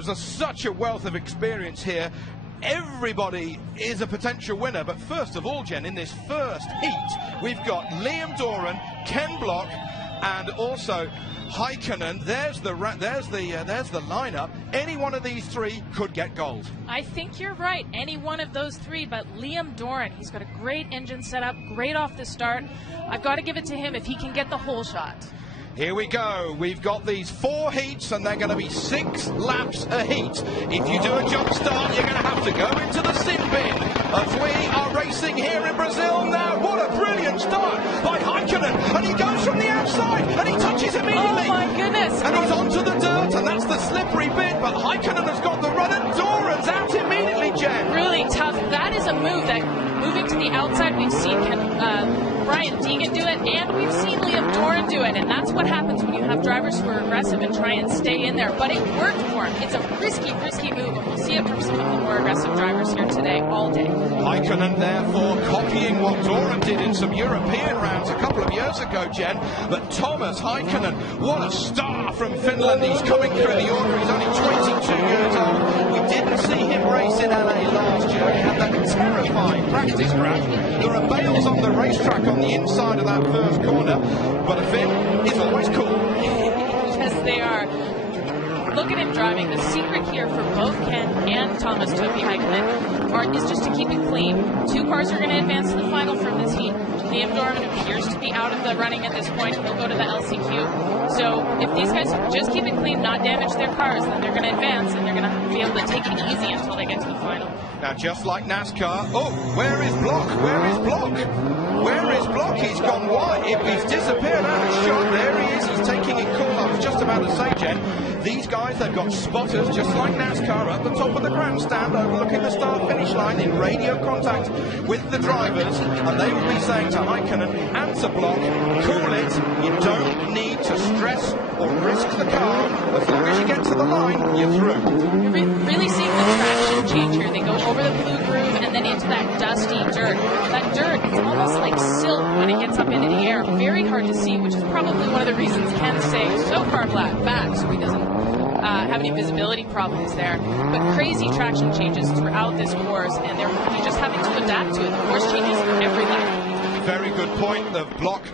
there's such a wealth of experience here. Everybody is a potential winner, but first of all, Jen, in this first heat, we've got Liam Doran, Ken Block, and also Heikkinen. There's the lineup. Any one of these three could get gold. I think you're right. Any one of those three, but Liam Doran, he's got a great engine setup, great off the start. I've got to give it to him if he can get the whole shot. Here we go. We've got these 4 heats, and they're going to be 6 laps a heat. If you do a jump start, you're going to have to go into the sin bin. As we are racing here in Brazil now. What a brilliant start by Heikkinen, and he goes from the outside, and he touches immediately. Oh my goodness! And he's onto the dirt, and that's the slippery bit. But Heikkinen has got the run, and Doran's out immediately, Jen. Really tough. That is a move that moving to the outside. We've seen Brian Deegan do it, and we've seen Liam Doran do it, and that's what happens when you have drivers who are aggressive and try and stay in there. But it worked for him. It's a risky move, and we'll see it from some of the more aggressive drivers here today, all day. Heikkinen, therefore, copying what Doran did in some European rounds a couple of years ago, Jen. But Thomas Heikkinen, what a star from Finland. He's coming through the order. He's only 22 years old. We didn't see him race in LA last year. He had that terrifying practice crash. There are bales on the racetrack on the inside of that first corner, but a Finn is always cool. Yes, they are. Look at him driving. The secret here for both Ken and Thomas Topi Heikkinen is just to keep it clean. 2 cars are going to advance to the final from this heat. Liam Doran appears to be out of the running at this point. He'll go to the LCQ. So if these guys just keep it clean, not damage their cars, then they're going to advance, and they're going to be able to take it easy until they get to the final. Now, just like NASCAR, oh, where is Block? Where is Block? Where is Block? He's gone wide. He's disappeared out of shot. There he is. He's taking it cool. I was just about to say, Jen, these guys, they've got spotters, just like NASCAR, at the top of the grandstand, overlooking the start-finish line in radio contact with the drivers, and they will be saying to Heikkinen and to Block, cool it, you don't need to stress or risk the car. As long as you get to the line, you're through. You're really seeing the traction change here. They go over the blue groove and then into that dusty dirt. That dirt, it's almost like silk when it gets up into the air. Very hard to see, which is probably one of the reasons Ken's staying so far back, so he doesn't have any visibility problems there. But crazy traction changes throughout this course, and they're just having to adapt to it. The course changes every lap. Very good point. The Block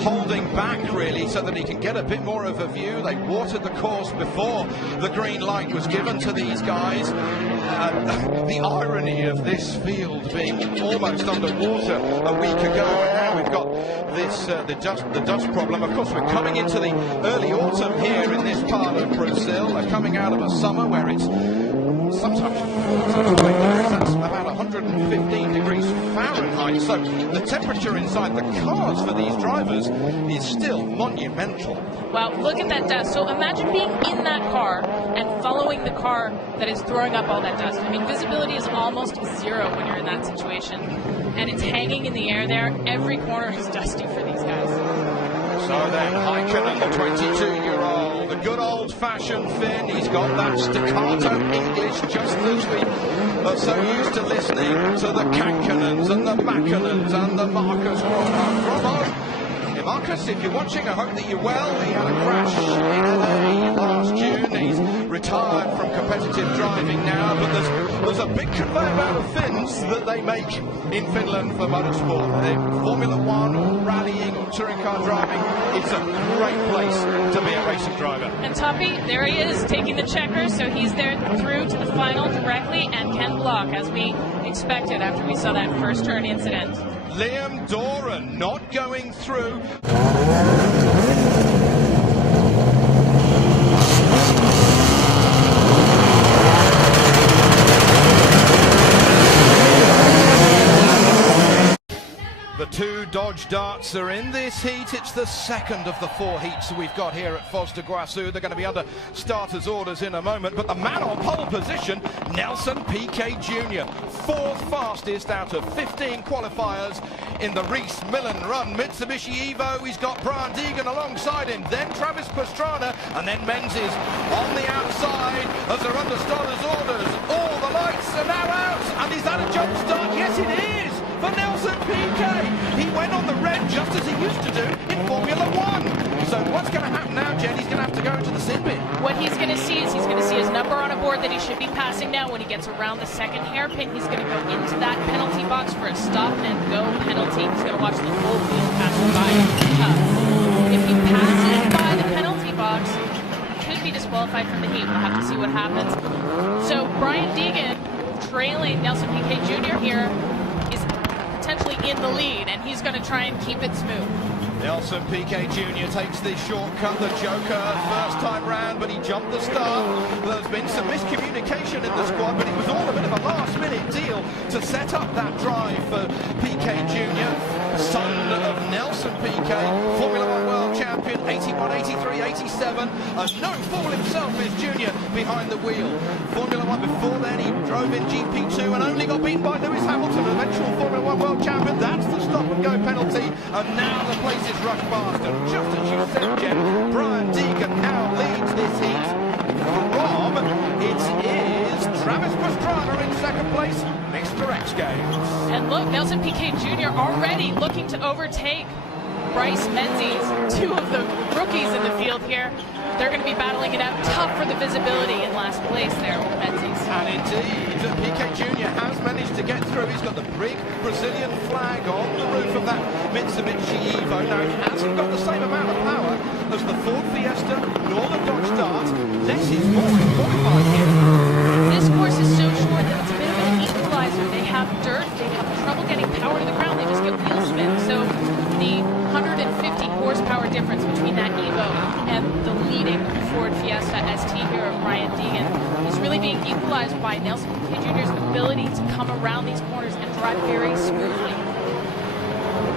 holding back, really, so that he can get a bit more of a view. They watered the course before the green light was given to these guys. The irony of this field being almost underwater a week ago, and now we've got this the dust problem. Of course, we're coming into the early autumn here in this part of Brazil. We're coming out of a summer where it's sometimes that's about 115 degrees Fahrenheit. So the temperature inside the cars for these drivers is still monumental. Wow, look at that dust. So imagine being in that car and following the car that is throwing up all that dust. I mean, visibility is almost 0 when you're in that situation. And it's hanging in the air there. Every corner is dusty for these guys. So then Heikkinen, the 22-year-old, the good old-fashioned Finn. He's got that staccato English, just as we are so used to listening to the Kakkonens and the Makkonens and the Marcus Bravo. Hey Marcus, if you're watching, I hope that you're well. He had a crash in LA last June. He's retired from competitive driving now, but there's a big conveyor belt of Finns that they make in Finland for motorsport. The Formula One or rallying or touring car driving, it's a great place to be a racing driver. And Toppy, there he is, taking the checker, so he's there through to the final directly, and Ken Block, as we expected after we saw that first turn incident. Liam Doran not going through. The 2 Dodge Darts are in this heat. It's the second of the 4 heats we've got here at Foz do Iguaçu. They're going to be under starters' orders in a moment. But the man on pole position, Nelson Piquet Jr., 4th fastest out of 15 qualifiers in the Reese Millen Run Mitsubishi Evo. He's got Brian Deegan alongside him, then Travis Pastrana, and then Menzies on the outside as they're under starters' orders. All the lights are now out, and is that a jump start? Yes, it is, for Nelson Piquet. He went on the red just as he used to do in Formula One. So what's going to happen now, Jen? He's going to have to go into the sin bin. What he's going to see is he's going to see scoreboard that he should be passing now. When he gets around the second hairpin, he's going to go into that penalty box for a stop and go penalty. He's going to watch the whole field pass him by. If he passes by the penalty box, he could be disqualified from the heat. We'll have to see what happens. So Brian Deegan, trailing Nelson Piquet Jr. here, is potentially in the lead, and he's going to try and keep it smooth. Nelson Piquet Jr. takes the shortcut, the Joker, first time round, but he jumped the start. There's been some miscommunication in the squad, but it was all a bit of a last-minute deal to set up that drive for Piquet Jr., son of Nelson Piquet, Formula 1 world champion, 81, 83, 87, and no fool himself is Jr. behind the wheel. Formula 1 before then, he drove in GP2 and only got beaten by Lewis Hamilton, eventual Formula 1 world champion. That's the stop-and-go penalty, and now the place is rushed past, and just as you said, Jen, Brian Deegan now leads this heat from, it is Travis Pastrana in second place, Mr. X Games. And look, Nelson Piquet Jr. already looking to overtake Bryce Menzies, two of the rookies in the field here. They're going to be battling it out tough for the visibility in last place there with Menzies. And indeed, Piquet Jr. has managed to get through. He's got the big Brazilian flag on the roof of that Mitsubishi Evo. Now, he hasn't got the same amount of power as the Ford Fiesta nor the Dodge Dart. Less is more in qualifying here. This course is so short that it's a bit of an equalizer. They have dirt, they have trouble getting power to the ground, they just get wheel spin. So the 150 horsepower difference between that Evo and the leading Ford Fiesta ST here of Brian Deegan is really being equalized by Nelson Piquet Jr.'s ability to come around these corners and drive very smoothly.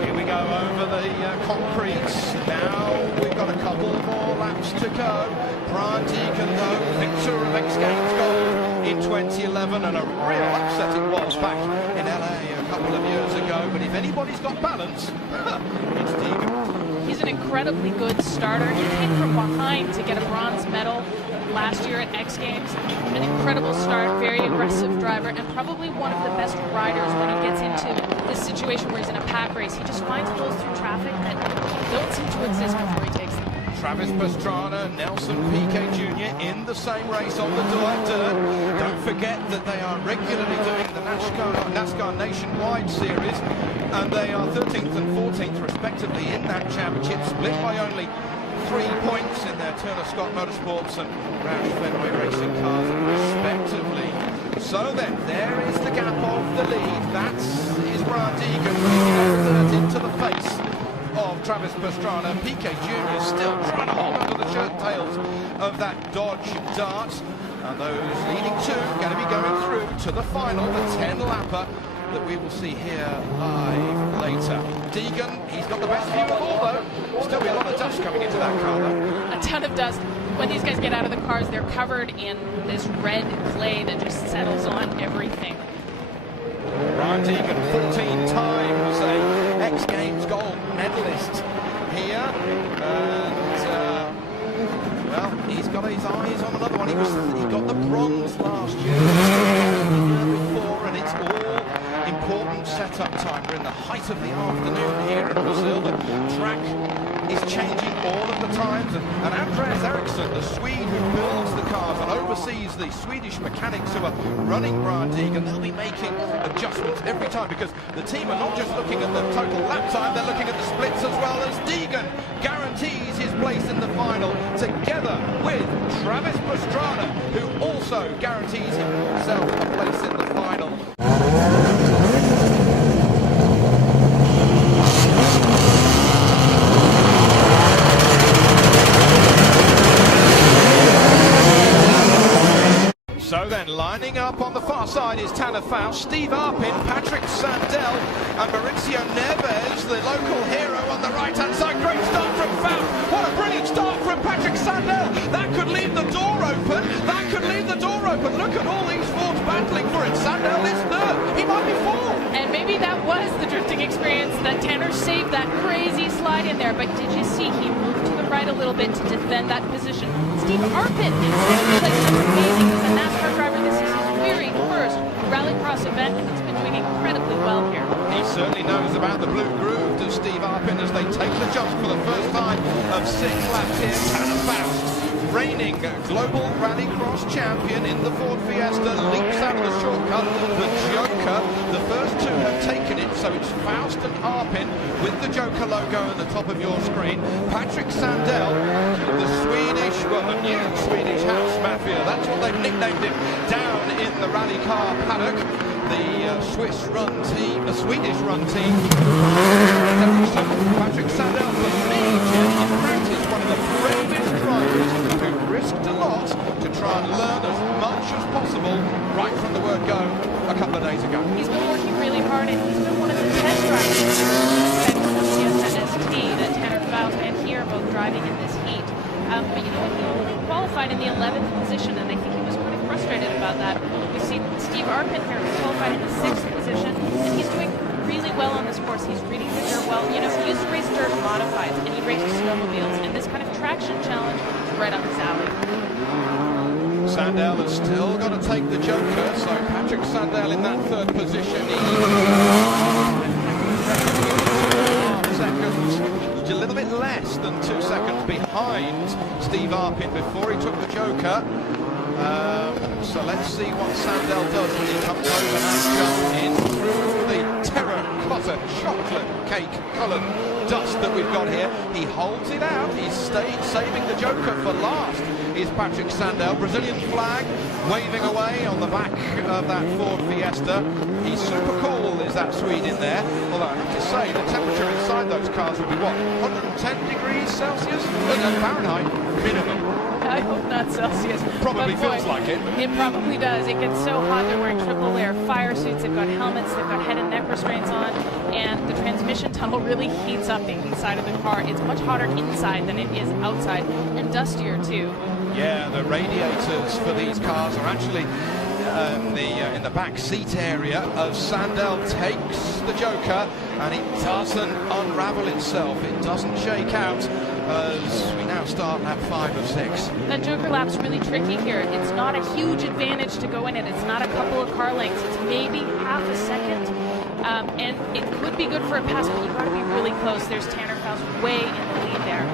Here we go over the concrete. Now we've got a couple more laps to go. Brian Deegan, though, victor of X Games gold in 2011, and a real upset it was back in LA a couple of years ago. But if anybody's got balance, it's Deegan. He's an incredibly good starter. He came from behind to get a bronze medal last year at X Games. An incredible start, very aggressive driver, and probably one of the best riders when he gets into this situation where he's in a pack race. He just finds holes through traffic that don't seem to exist before he takes them. Travis Pastrana, Nelson Piquet Jr. in the same race on the dirt. Don't forget that they are regularly doing the NASCAR Nationwide Series, and they are 13th and 14th respectively in that championship, split by only 3 points in their Turner Scott Motorsports and Roush Fenway Racing cars respectively. So then, there is the gap of the lead. That is Brian Deegan bringing into the face of Travis Pastrana. Piquet Jr. is still trying to hold onto the shirt tails of that Dodge Dart. And those leading two going to be going through to the final, the 10-lapper that we will see here live later. Deegan, he's got the best view of all, though. Still be a lot of dust coming into that car, though. A ton of dust. When these guys get out of the cars, they're covered in this red clay that just settles on everything. Brian Deegan, 14 times a X Games gold medalist here, and well, he's got his eyes on another one. He got the bronze last year, before, and it's all important setup time. We're in the height of the afternoon here in Brazil. The track is changing all of the times, and Andreas Eriksson, the Swede who builds the cars and oversees the Swedish mechanics who are running Brian Deegan, they'll be making adjustments every time, because the team are not just looking at the total lap time, they're looking at the splits as well, as Deegan guarantees his place in the final together with Travis Pastrana, who also guarantees himself a place in the final. So then, lining up on the far side is Tanner Faust, Steve Arpin, Patrick Sandell, and Maurizio Neves, the local hero on the right-hand side. Great start from Faust. What a brilliant start from Patrick Sandell. That could leave the door open. That could leave the door open. Look at all these Fords battling for it. Sandell is third. He might be fourth. And maybe that was the drifting experience that Tanner saved that crazy slide in there. But did you see he moved to the right a little bit to defend that position? Steve Arpin is amazing. He's a NASCAR driver. This is his very first Rallycross event, and he's been doing incredibly well here. He certainly knows about the blue groove, does Steve Arpin, as they take the jump for the first time of 6 laps here. Tanner Faust reigning global rallycross champion in the Ford Fiesta leaps out of the shortcut. The Joker, the first two have taken it, so it's Faust and Arpin with the Joker logo at the top of your screen. Patrick Sandell, the Swedish, well, the new Swedish House Mafia, that's what they've nicknamed him, down in the rally car paddock. The Swiss-run team, the Swedish-run team. Patrick Sandell, for me, in practice, one of the bravest drivers who risked a lot to try and learn as much as possible right from the word go a couple of days ago. He's been working really hard, and he's been one of the test drivers for Fiesta ST that Tanner Faust and here both driving in this heat. But you know, he only qualified in the 11th position, and I think he was pretty frustrated about that. We've seen Steve Arpin here qualified in the 6th position, and he's doing really well on this course. He's reading the dirt well. You know, he used to race dirt modifieds, and he raced snowmobiles, and this kind of traction challenge is right up his alley. Sandell has still got to take the Joker, so Patrick Sandell in that 3rd position. Seconds, a little bit less than 2 seconds behind Steve Arpin before he took the Joker. So let's see what Sandell does when he comes over that jump in through the terracotta chocolate cake coloured dust that we've got here. He holds it out. He's saving the Joker for last. Is Patrick Sandell. Brazilian flag waving away on the back of that Ford Fiesta. He's super cool, is that Swede in there. Although I have to say, the temperature inside those cars would be what, 110 degrees Celsius? Fahrenheit minimum. I hope not Celsius. Probably feels like it. It probably does. It gets so hot. They're wearing triple layer fire suits. They've got helmets. They've got head and neck restraints on. And the transmission tunnel really heats up the inside of the car. It's much hotter inside than it is outside, and dustier too. Yeah, the radiators for these cars are actually in the back seat area as Sandell takes the Joker, and it doesn't unravel itself. It doesn't shake out as we now start lap 5 of 6. That Joker lap's really tricky here. It's not a huge advantage to go in it. It's not a couple of car lengths. It's maybe half a second. And it could be good for a pass, but you've got to be really close. There's Tanner Faust way in the lead there.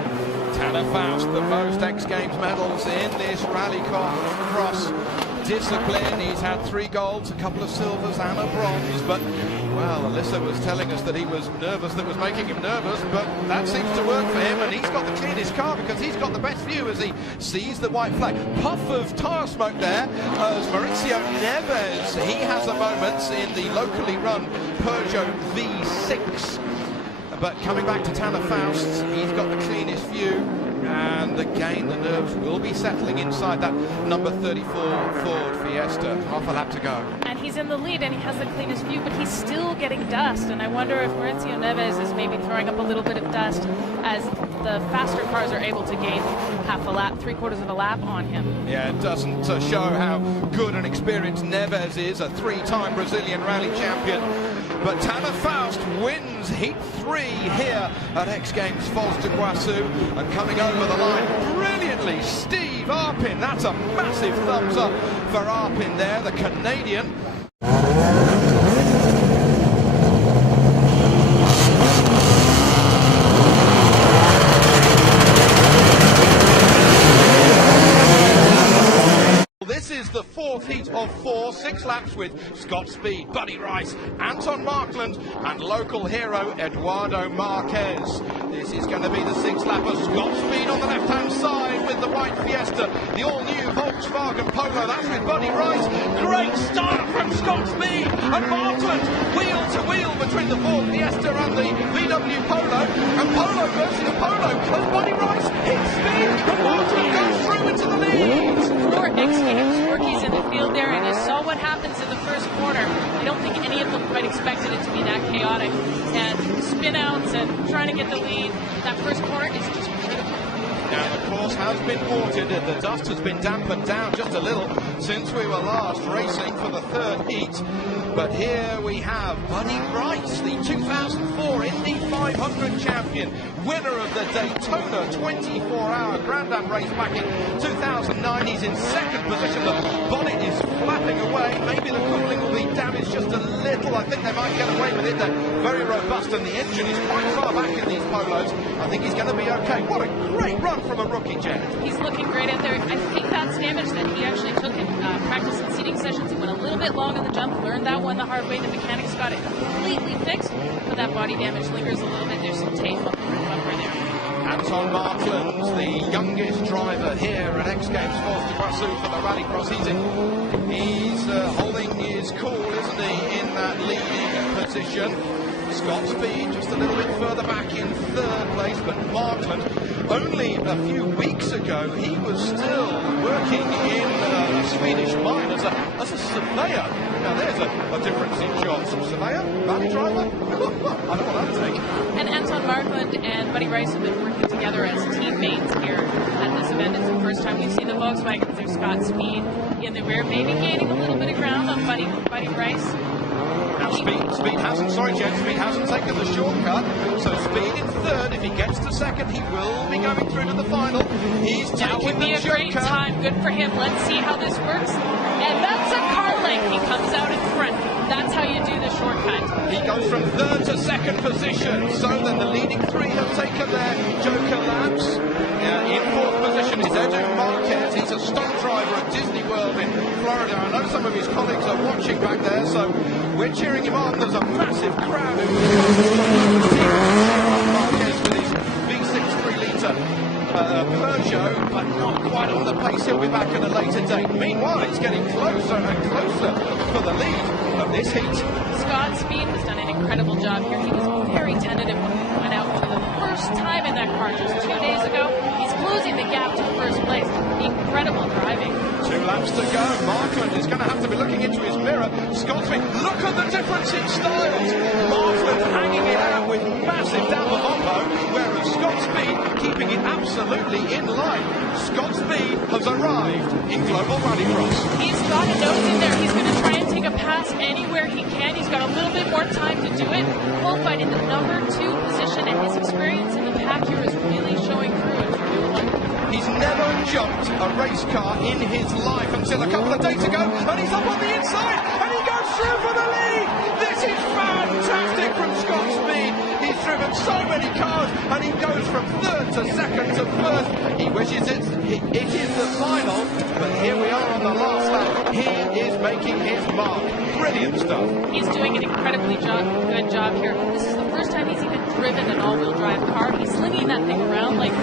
Tanner Faust, the most X Games medals in this rallycross discipline. He's had 3 golds, a couple of silvers and a bronze, but well, Alyssa was telling us that he was nervous, that was making him nervous, but that seems to work for him, and he's got the cleanest car because he's got the best view as he sees the white flag. Puff of tyre smoke there as Mauricio Neves, he has a moment in the locally run Peugeot V6. But coming back to Tanner Faust, he's got the cleanest view, and again the nerves will be settling inside that number 34 Ford Fiesta. Half a lap to go. And he's in the lead and he has the cleanest view, but he's still getting dust, and I wonder if Mauricio Neves is maybe throwing up a little bit of dust as the faster cars are able to gain half a lap, 3/4 of a lap on him. Yeah, it doesn't show how good and experienced Neves is, a 3-time Brazilian rally champion. But Tanner Faust wins Heat 3 here at X Games Foz do Iguaçu, and coming over the line brilliantly, Steve Arpin. That's a massive thumbs up for Arpin there, the Canadian. This is the 4th heat of 4, 6 laps with Scott Speed, Buddy Rice, Anton Markland, and local hero Eduardo Marquez. This is going to be the 6th lap of Scott Speed on the left-hand side with the white Fiesta, the all-new Volkswagen Polo. That's with Buddy Rice. Great start from Scott Speed and Markland, wheel to wheel between the Ford Fiesta and the VW Polo, and Polo versus Polo as Buddy Rice hits Speed and Markland goes through into the lead. X Games rookies in the field there, and you saw what happens in the first corner. I don't think any of them quite expected it to be that chaotic, and spin outs and trying to get the lead. That first corner is just critical. Now the course has been watered and the dust has been dampened down just a little since we were last racing for the 3rd heat. But here we have Buddy Rice, the 2004 Indy 500 champion, winner of the Daytona 24-hour Grand Am race back in 2009. He's in 2nd position. The bonnet is flapping away. Maybe the cooling will be down cam is just a little, I think they might get away with it. They're very robust and the engine is quite far back in these polos. I think he's going to be okay. What a great run from a rookie, Jen. He's looking great out there. I think that's damage that he actually took in practice and seating sessions. He went a little bit long on the jump, learned that one the hard way. The mechanics got it completely fixed, but that body damage lingers a little bit. There's some tape on the bumper there. Anton Markland, the youngest driver here at X Games 4th de Brasil for the Rallycross. He's holding his cool, isn't he, in that leading position. Scott Speed just a little bit further back in third place, but Markland, only a few weeks ago, he was still working in a Swedish mine as a surveyor. Now there's a difference in jobs. Surveyor? Rally driver? I don't know what that take. And Anton Markland and Buddy Rice have been working together as teammates here at this event. It's the first time we've seen the Volkswagen through Scott Speed in the rear, maybe gaining a little bit of ground on Buddy Rice. Now Speed hasn't taken the shortcut, so Speed in third. If he gets to second, he will be going through to the final. He's that would be a great time. Good for him. Let's see how this works. And that's a car length. He comes out in front. That's how you do the shortcut. He goes from third to second position. So then the leading three have taken their Joker laps. In fourth position is Edu Marquez. He's a stunt driver at Disney World in Florida. I know some of his colleagues are watching back there, so we're cheering him on. There's a massive crowd who Marquez with his V6 3-litre Peugeot, but not quite on the pace. He'll be back at a later date. Meanwhile, it's getting closer and closer for the lead of this heat. Scott Speed has done an incredible job here. He was very tentative when he went out for the first time in that car just 2 days ago. He's closing the gap to first place. Incredible driving. 2 laps to go. Markland is going to have to be looking into his mirror. Scott Speed, look at the difference in styles. Markland hanging it out with massive damper bombo, whereas Scott Speed keeping it absolutely in line. Scott Speed has arrived in Global Rallycross. He's got a nose in there. He's going to try and take a pass anywhere he can. He's got a little bit more time to do it. Qualified in the number 2 position, and his experience in the pack here is really showing through in Formula 1. He's never jumped a race car in his life until a couple of days ago, and he's up on the inside, and he goes through for the lead. This is fantastic from Scott Speed. He's driven so many cars, and he goes from third to second to first. He wishes it is the final, but here we are on the last lap. He is making his mark. Brilliant stuff. He's doing an incredibly good job here. This is the first time he's even driven an all-wheel drive car. He's slinging that thing around like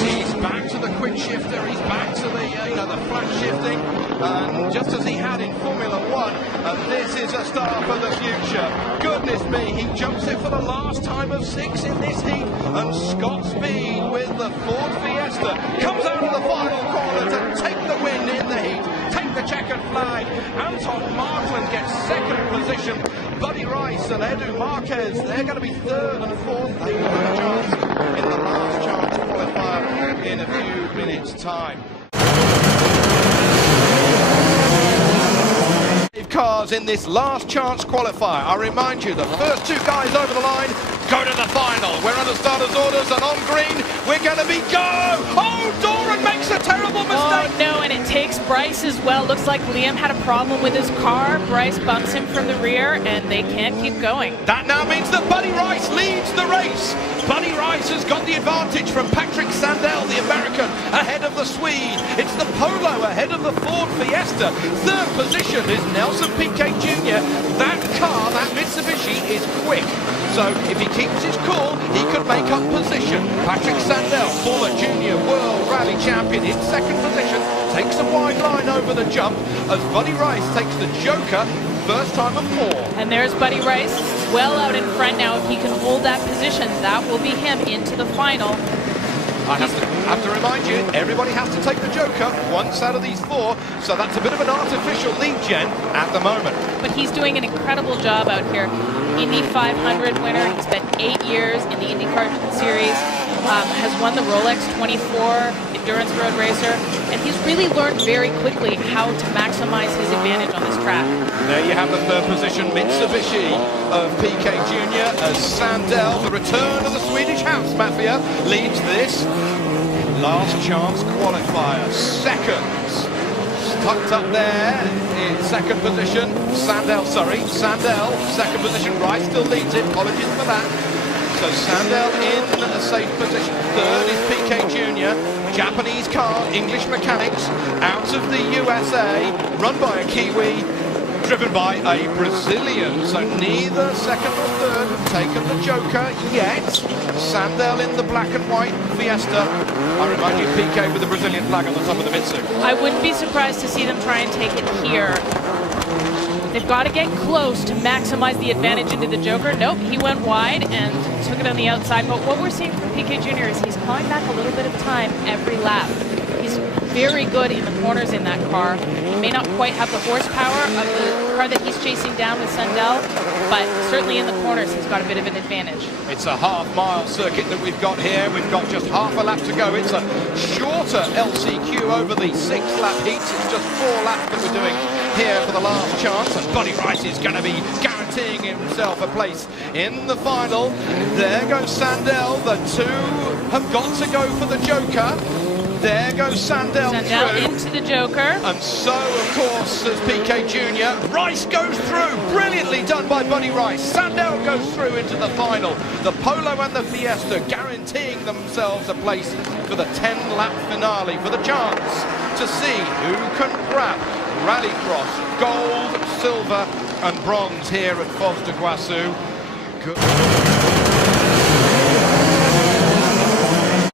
he's back to the quick shifter. He's back to the flat shifting, and just as he had in Formula 1. And this is a star for the future. Goodness me, he jumps it for the last time of 6 in this heat, and Scott Speed with the Ford Fiesta comes out of the final corner to take the win in the heat, take the checkered flag. Anton Markland gets second position. Buddy Rice and Edu Marquez, they're going to be third and fourth. They will have a chance in the last chance qualifier in a few minutes' time. Cars in this last chance qualifier. I remind you, the first 2 guys over the line go to the final. We're under starters' orders, and on green, we're going to be go! Oh, Doran makes a terrible mistake! Oh, no, and it takes Bryce as well. Looks like Liam had a problem with his car. Bryce bumps him from the rear, and they can't keep going. That now means that Buddy Rice leads the race. Buddy Rice has got the advantage from Patrick Sandell, the American, ahead of the Swede. It's the Polo ahead of the Ford Fiesta. Third position is Nelson Piquet Jr. That car, that Mitsubishi, is quick. So if he keeps his cool, he could make up position. Patrick Sandell, former junior world rally champion, in second position, takes a wide line over the jump as Buddy Rice takes the Joker, first time of 4. And there's Buddy Rice, well out in front now. If he can hold that position, that will be him into the final. I have to remind you, everybody has to take the Joker once out of these 4, so that's a bit of an artificial lead, Jen, at the moment. But he's doing an incredible job out here. Indy 500 winner, he spent 8 years in the IndyCar Series, has won the Rolex 24 Endurance Road Racer, and he's really learned very quickly how to maximize his advantage on this track. There you have the third position, Mitsubishi of Piquet Jr. as Sandell, the return of the Swedish House Mafia, leads this last chance qualifier. Seconds tucked up there in second position. Sandell, second position. Rice still leads it. Apologies for that. So Sandell in a safe position. Third is PK Jr. Japanese car, English mechanics, out of the USA, run by a Kiwi, driven by a Brazilian. So neither second or third have taken the Joker yet. Sandell in the black and white Fiesta. I remind you, PK with the Brazilian flag on the top of the Mitsu. I wouldn't be surprised to see them try and take it here. They've got to get close to maximize the advantage into the Joker. Nope, he went wide and took it on the outside. But what we're seeing from PK Jr. is he's clawing back a little bit of time every lap. He's very good in the corners in that car. He may not quite have the horsepower of the car that he's chasing down with Sandell, but certainly in the corners he's got a bit of an advantage. It's a half-mile circuit that we've got here. We've got just half a lap to go. It's a shorter LCQ over the 6-lap heats. It's just 4 laps that we're doing here for the last chance, and Buddy Rice is going to be guaranteeing himself a place in the final. There goes Sandell. The two have got to go for the Joker. There goes Sandell through. Into the Joker. And so, of course, as PK Jr. Rice goes through. Brilliantly done by Buddy Rice. Sandell goes through into the final. The Polo and the Fiesta guaranteeing themselves a place for the 10-lap finale, for the chance to see who can grab Rallycross gold, silver and bronze here at Foz do Iguaçu.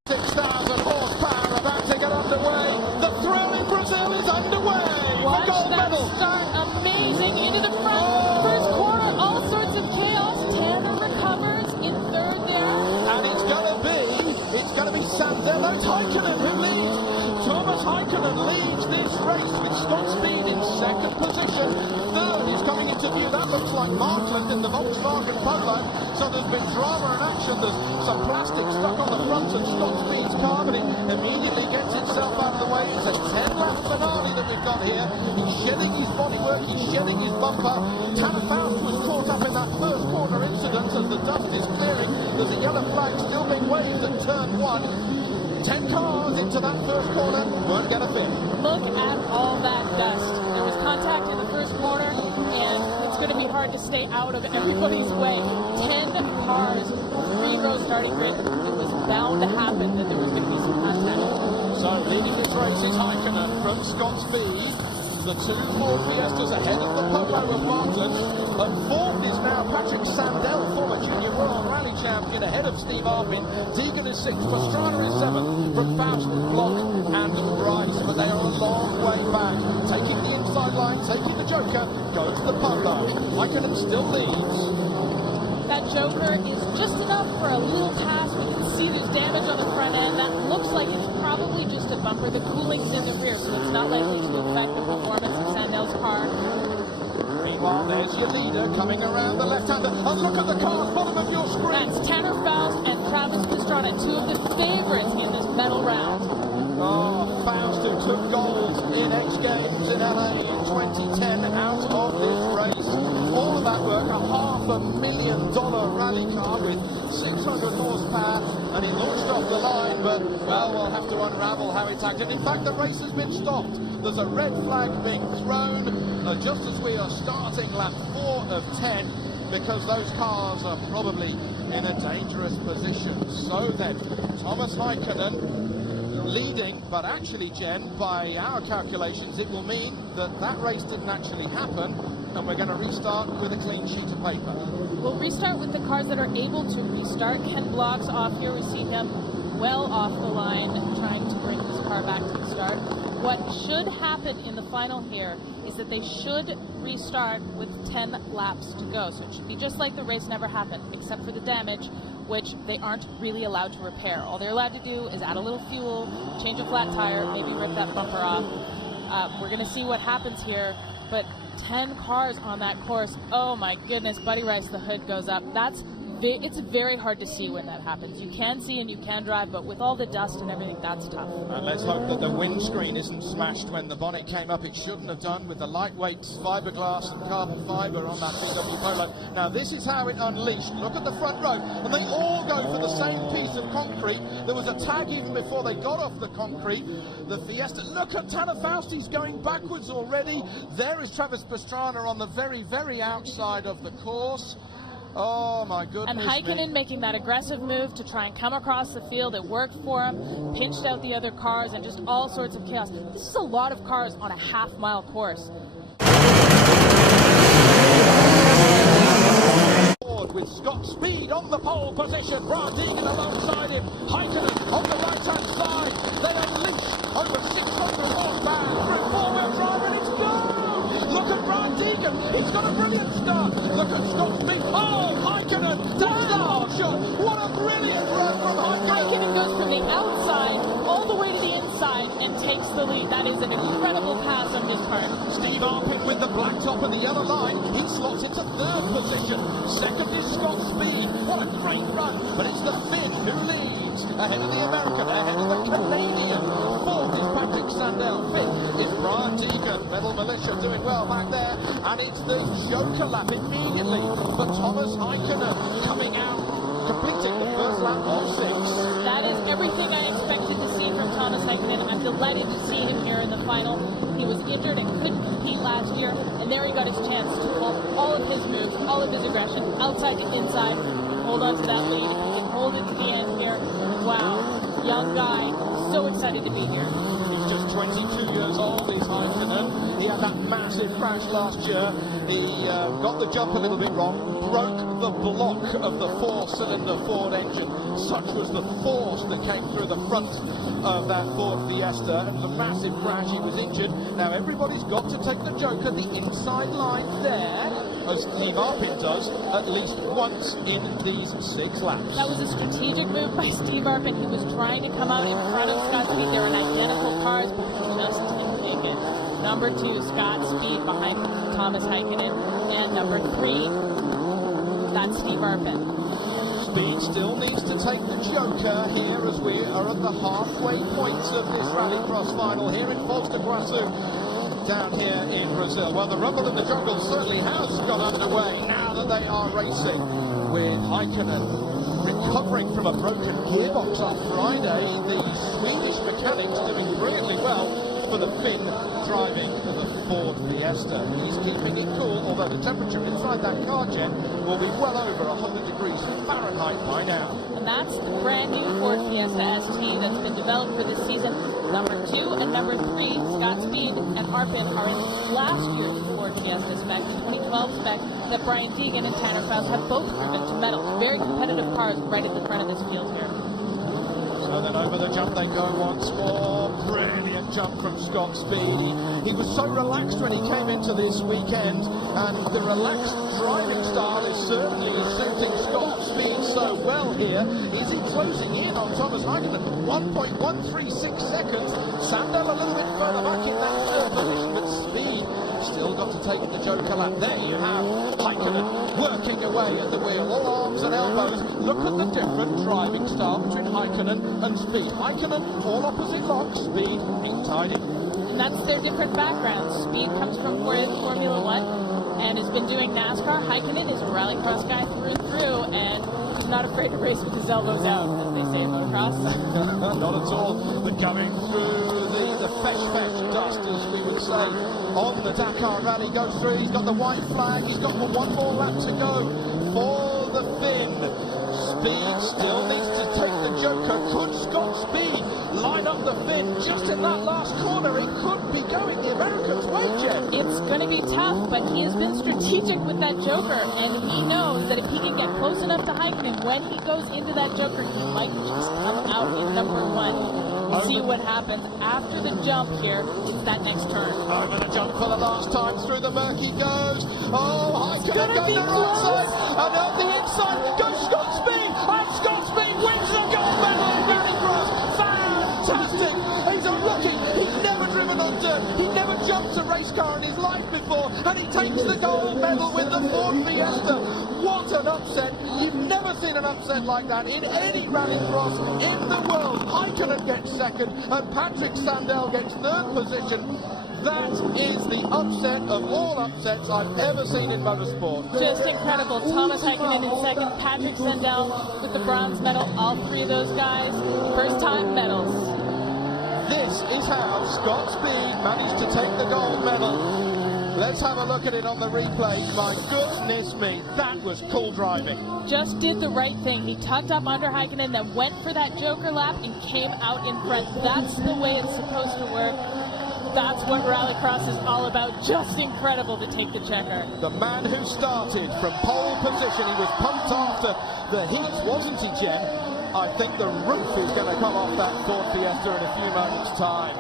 6,000 horsepower about to get underway. The thrill in Brazil is underway. Watch gold that medal. start, amazing, into the front. First corner, all sorts of chaos. Tanner recovers in third there. And it's going to be Sandell. It's Heikkinen who leads. Thomas Heikkinen leads this race with Scott Speed in second position. Third is coming into view. That looks like Markland in the Volkswagen Polo. So there's been drama and action. There's some plastic stuck on the front of Scott Speed's car, but it immediately gets itself out of the way. It's a 10-lap finale that we've got here. He's shedding his bodywork, he's shedding his bumper. Tanner Faust was caught up in that first corner incident as the dust is clearing. There's a yellow flag still being waved at turn 1. 10 cars into that first corner, won't get a fit. Look at all that dust. There was contact in the first corner, and it's going to be hard to stay out of everybody's way. 10 cars, 3-row starting grid. It was bound to happen that there was going to be some contact. So leading this race is Heikkinen from Scott Speed. The two Ford Fiestas ahead of the Polo of Martin. And fourth is now Patrick Sandell, former junior world rally champion, ahead of Steve Arpin. Deegan is sixth, Pastrana is seventh from Faust, Block and Rice. But they are a long way back. Taking the inside line, taking the Joker, goes the Polo. Heikkinen still leads. That Joker is just enough for a little pass. We can see there's damage on the front end. That looks like it's probably just a bumper. The cooling's in the rear, so it's not likely to affect the performance of Sandell's car. Meanwhile, there's your leader coming around the left-hander. And look at the cars, bottom of your screen. That's Tanner Faust and Travis Pastrana, two of the favorites in this medal round. Oh, Faust, who took gold in X Games in LA in 2010, out of this race. All of that work, a $500,000 rally car with 600 horsepower, and he launched off the line, but, well, we'll have to unravel how it's acted. In fact, the race has been stopped. There's a red flag being thrown just as we are starting lap 4 of 10, because those cars are probably in a dangerous position. So then, Thomas Heikkinen leading, but actually, Jen, by our calculations, it will mean that that race didn't actually happen, and we're going to restart with a clean sheet of paper. We'll restart with the cars that are able to restart. Ken Block's off here. We see him well off the line, trying to bring his car back to the start. What should happen in the final here is that they should restart with 10 laps to go. So it should be just like the race never happened, except for the damage, which they aren't really allowed to repair. All they're allowed to do is add a little fuel, change a flat tire, maybe rip that bumper off. We're going to see what happens here, but 10 cars on that course. Oh my goodness, Buddy Rice, the hood goes up. That's it's very hard to see when that happens. You can see and you can drive, but with all the dust and everything, that's tough. And let's hope that the windscreen isn't smashed when the bonnet came up. It shouldn't have done, with the lightweight fiberglass and carbon fiber on that VW Polo. Now this is how it unleashed. Look at the front row, and they all go for the same piece of concrete. There was a tag even before they got off the concrete. The Fiesta, look at Tanner Fausti's going backwards already. There is Travis Pastrana on the very, very outside of the course. Oh my goodness. And Heikkinen making that aggressive move to try and come across the field. It worked for him, pinched out the other cars, and just all sorts of chaos. This is a lot of cars on a half-mile course. With Scott Speed on the pole position, Brian Deegan alongside him, Heikkinen on the right-hand side. They unleash over 600 horsepower through four-wheel drive, and it's gone! Look at Brian Deegan, he's got a brilliant start. Look at Scott Speed, oh, Heikkinen, that's the whole shot. What a brilliant run from Heikkinen. Heikkinen goes from the outside all the way to the inside and takes the lead. That is an incredible pass on his part. Steve Arpin with the black top and the yellow line. He slots into third position. Second is Scott Speed. What a great run. But it's the Finn who leads. Ahead of the American, ahead of the Canadian. Fourth is Patrick Sandell. Fifth is Brian Deegan. Metal Militia doing well back there. And it's the Joker lap immediately for Thomas Heikkinen coming out, completing the first lap of 6. That is everything I expected to see from Thomas Heikkinen. I'm delighted to see him here in the final. He was injured and couldn't compete last year, and there he got his chance to pull all of his moves, all of his aggression, outside to inside, hold on to that lead. He can hold it to the end here. Wow, young guy, so excited to be here. He's just 22 years old, he's Heikkinen. He had that massive crash last year. He got the jump a little bit wrong, broke the block of the four-cylinder Ford engine. Such was the force that came through the front of that Ford Fiesta, and the massive crash, he was injured. Now everybody's got to take the Joker, the inside line there, as Steve Arpin does, at least once in these 6 laps. That was a strategic move by Steve Arpin. He was trying to come out in front of Scott Speed. They were in identical cars, but just didn't make it. Number 2, Scott Speed behind Thomas Heikkinen, and number 3, that's Steve Arpin. Speed still needs to take the Joker here as we are at the halfway point of this Rallycross final here in Brasil, down here in Brazil. Well, the rumble in the jungle certainly has got underway now that they are racing, with Heikkinen recovering from a broken gearbox on Friday. The Swedish mechanics doing brilliantly well for the Finn driving the Ford Fiesta. He's keeping it cool, although the temperature inside that car, Jen, will be well over 100 degrees Fahrenheit by now. And that's the brand new Ford Fiesta ST that's been developed for this season. Number 2 and number 3, Scott Speed and Arpin, are in last year's Ford Fiesta spec, the 2012 spec that Brian Deegan and Tanner Faust have both driven to medal. Very competitive cars right at the front of this field here. So then over the jump they go once more. Brilliant jump from Scott Speed. He was so relaxed when he came into this weekend, and the relaxed driving style is certainly suiting Scott Speed so well here. Is he closing in on Thomas Heikkinen? 1.136 seconds. Sandell a little bit further back in that third position, but Speed still got to take the Joker lap. There you have Heikkinen working away at the wheel, all arms and elbows. Look at the different driving style between Heikkinen and Speed. Heikkinen, all opposite locks, Speed tied in. And that's their different backgrounds. Speed comes from Formula 1 and has been doing NASCAR. Heikkinen is a rallycross guy through and through, and he's not afraid to race with his elbows out, as they say in lacrosse. Not at all. But going through the fesh dust, as we would say, on the Dakar Rally, goes through. He's got the white flag. He's got one more lap to go for the Finn. Speed still needs to take the Joker. Could Scott Speed line up the Finn just in that last corner? It could be going the Americans' way, Jeff. It's going to be tough, but he has been strategic with that Joker, and he knows that if he can get close enough to Heikkinen, when he goes into that Joker, he might just come out in number 1. We'll see what happens after the jump here. It's that next turn. Over the jump for the last time through the murky goes. Oh, Heikkinen going to the right side, and on the inside goes Scott Speed, and Scott Speed wins the gold medal in Rallycross. Fantastic! He's a rookie. He's never driven on dirt. He never jumped a race race car in his life before, and he takes the gold medal with the Ford Fiesta. What an upset. You've never seen an upset like that in any rallycross in the world. Heikkinen gets second, and Patrick Sandell gets third position. That is the upset of all upsets I've ever seen in motorsport. Just incredible. Thomas Heikkinen in second, Patrick Sandell with the bronze medal. All three of those guys, first-time medals. This is how Scott Speed managed to take the gold medal. Let's have a look at it on the replay. My goodness me, that was cool driving. Just did the right thing. He tucked up under Heikkinen, then went for that joker lap and came out in front. That's the way it's supposed to work. That's what Rallycross is all about. Just incredible to take the checker. The man who started from pole position, he was pumped after the heat, wasn't he, Jen? I think the roof is going to come off that Ford Fiesta in a few moments' time.